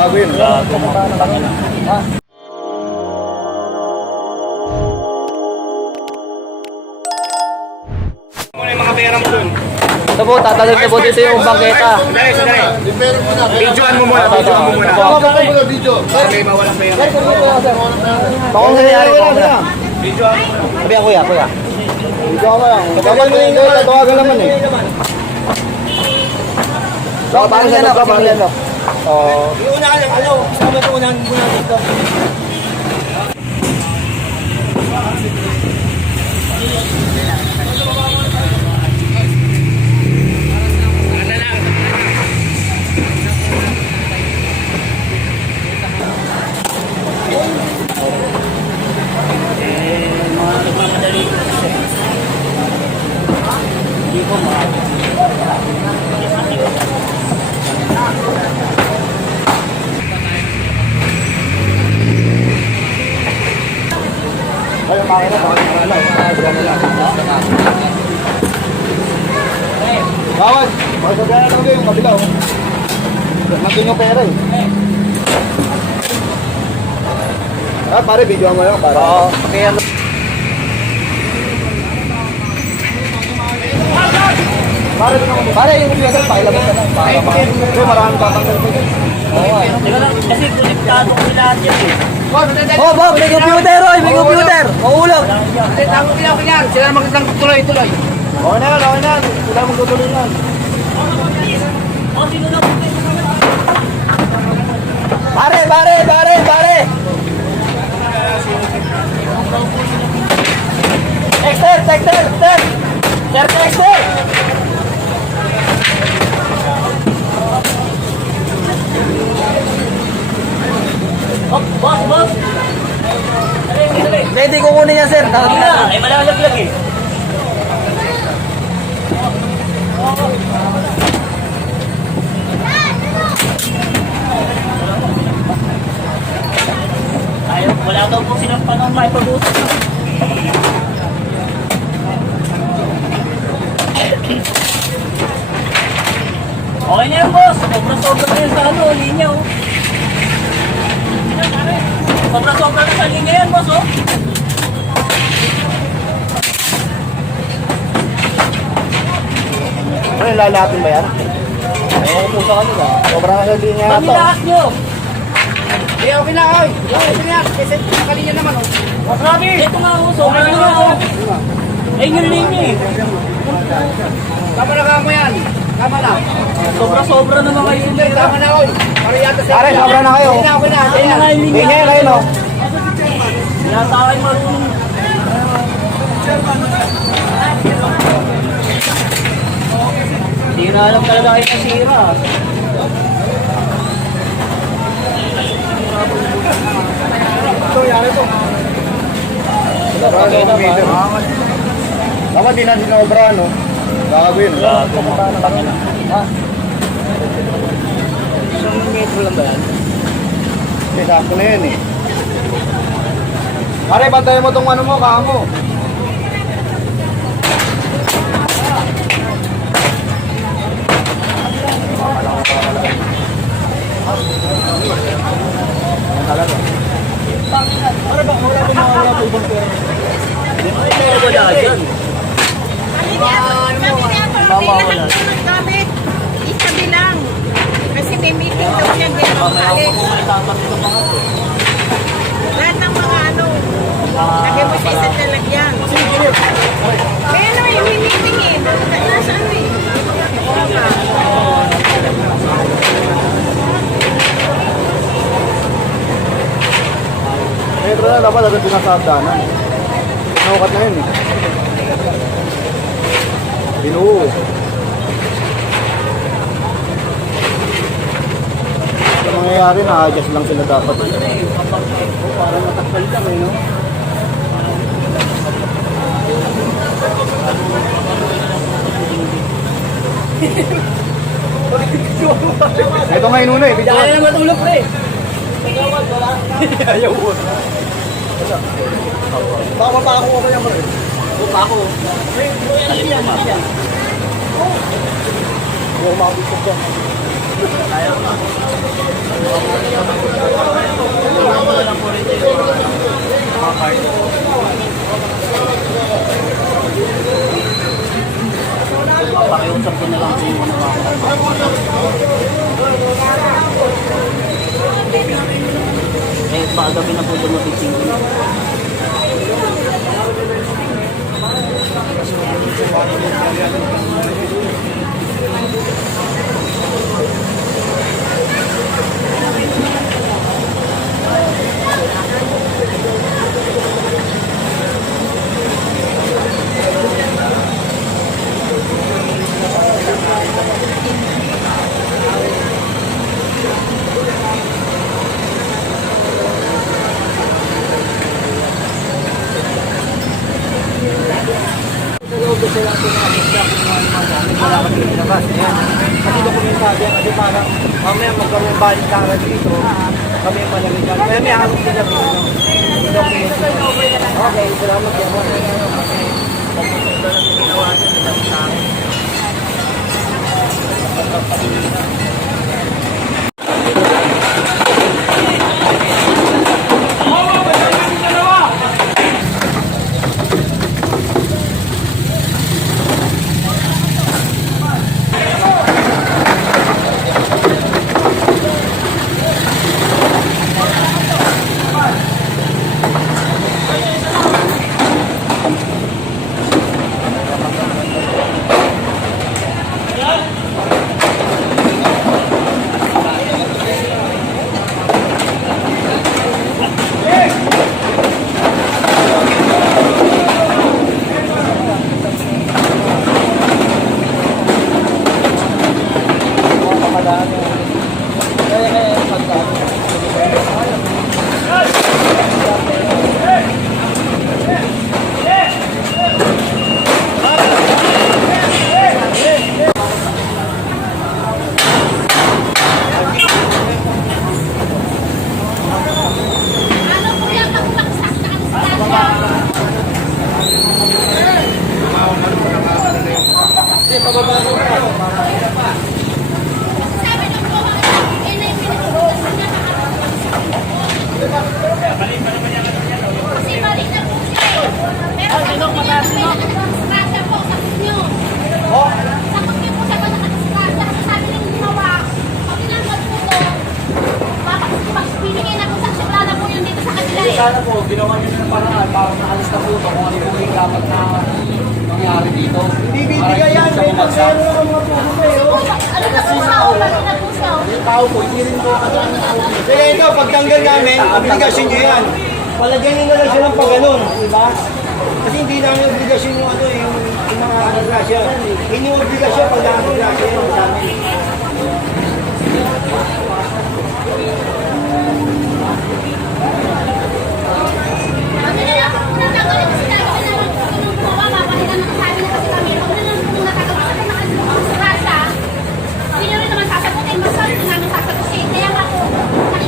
Gago yun. Pera mo dun. Ito po, tatalog na po dito yung bangketa. Pero muna. Videoan mo muna, videoan mo muna. Baka baka muna video. Okay, mawalang pera. Baka kung nangyari, baka na. Videoan mo muna. Sabi ako, kuya, kuya. Video ka lang. Kapag mo yung gawin, tawagan naman eh. Baka paano yan, baka paano yan, no? Oo. Una ka lang, ano? Sabi ko unang muna dito. Gawad. Masabihan lang kayo kabila. oh. Yung pera eh. Ah, pare, video mo lang. Para. Oo, okay, ano. Pare, pare, yung video ka, pakilabas ka lang. Para pa. Kasi maraming tatanggal ko. Kasi konektado ko lahat yan eh. Oh, Bob, may computer, oy, may computer. Maulog. Kasi tango ko yan, sila naman kitang tuloy-tuloy. Okay na okay na yan. Wala mong tutuloy yan. Pare, pare, pare, pare. Exter, exter, exter. Sir, exter. Oh, boss, boss! Pwede ko kunin yan, sir. Tawag na. Ay, malalaglag eh. Ayaw, wala daw po silang panahon may pag-usap. Okay na yan, boss. Sobra-sobra na yan sa ano, linya, oh. Sobra-sobra na sa linya yan, boss, oh. Ano, lalatin ba yan? Ewan ko sa kanila. Sobrang nasa linya Mami ata. lahat nyo! Eh, okay na, oy. Okay na yan. Kasi naman, oh. Oh, grabe! Ito nga, oh. Sobra na nga, oh. Ayun yung linya, eh. Tama na ka mo yan. Tama na. Sobra-sobra naman kayo hindi. Tama na, oy. Para yata sa... Pare, sobra na kayo. Okay na, okay na. Ayun na yung kayo, no? Yata kayo marunong. Hindi na alam talaga kayo nasira. Ito, yan ito. Dapat di na sinobra, no? Gago yun. Ha? Isang metro lang ba yan? Hindi, sakto na yun eh. Pare, bantayan mo tong ano mo, kaha mo. Wala dyan. Mawawala. Gamit, itabi lang. Kasi may meeting daw siya, hindi ako alis. Lahat ng mga ano, lagay mo sa lalagyan. Kaya naman yung may meeting eh. Nasa ano eh. Metro na dapat agad pinasabdanan. Pinukat na yun eh. Binuo. Ito mangyayari, na-adjust lang sila dapat. Parang natakal lang eh, no? Ito nga inuna eh. Kaya na matulog, pre. Ayaw mo. Baka mapako ko kaya mo eh. Buka ako. Alin yan, alin yan. Huwag makabisip dyan. Pakiusap Kasi dokumentado yan. Kasi parang mamaya magkaroon balik tara dito. Kami malamigan. Kaya may harap sila dito. Okay, salamat po. Ano Kaya ito, pagtanggal namin, obligasyon nyo yan. Palagyan nyo na lang siya ng pagganon, di ba? Kasi hindi namin obligasyon yung ano, yung, yung mga obligasyon. Hindi yung obligasyon pag obligasyon yung sa amin. Ano na lang kasi sabi ko naman po nung gumawa, papahilan na sabi na kasi kami, huwag na lang po natanggalin kasi nakasirasa. Hindi nyo rin naman sasagutin, basta hindi namin sasagutin. Kaya nga po,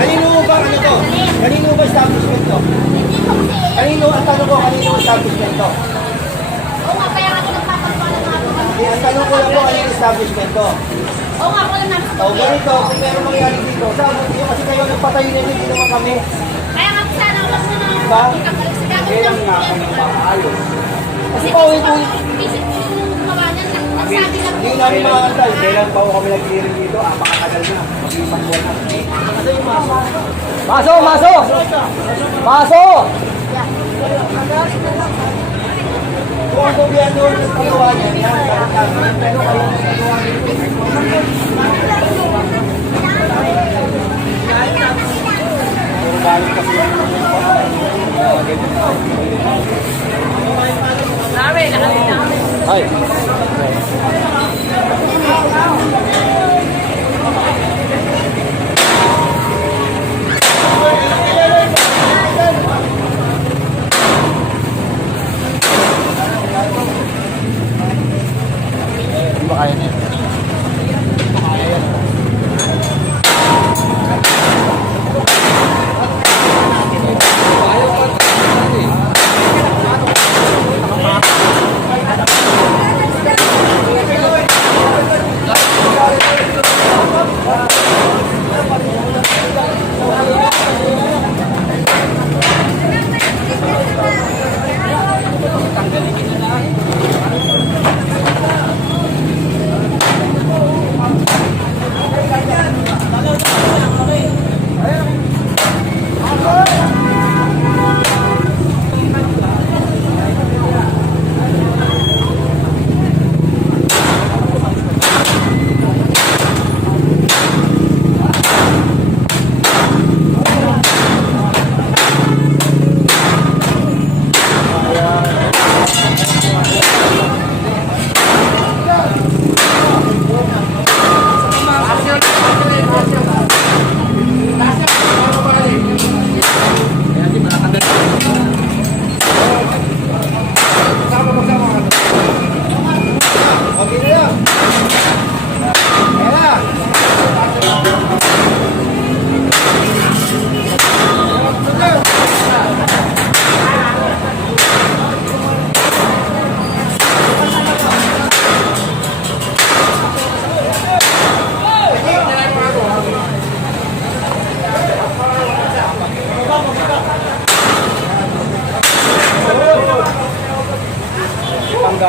Kanino ba ano to? Kanino ba establishment to? Hindi po kasi, Kanino, ang tanong ko, kanino establishment to? oo nga, kaya nga po nagpapagpala nga po kami. Eh, ang tanong ko lang po, kanino establishment to? Oo nga po lang namin O kung meron mangyari dito, sabi niyo kasi kayo nagpatayo na hindi naman kami. Kaya nga sana, wag mo na Ba? itanggalin sa gagawin Kailan ng nga kami problema. makaayos? Kasi Kasi pa uwi po, Visit po yung gumawa nagsabi lang hindi namin makakantay. Kailan pa ako kami nag-hearing dito? Ah, makatagal na. Mag-isang buwan na. Maso, maso! Maso! Kung ang gobyerno yung ginawa niya, yan. Pero kayo ang ginawa niyo. Pero galing kasi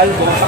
algo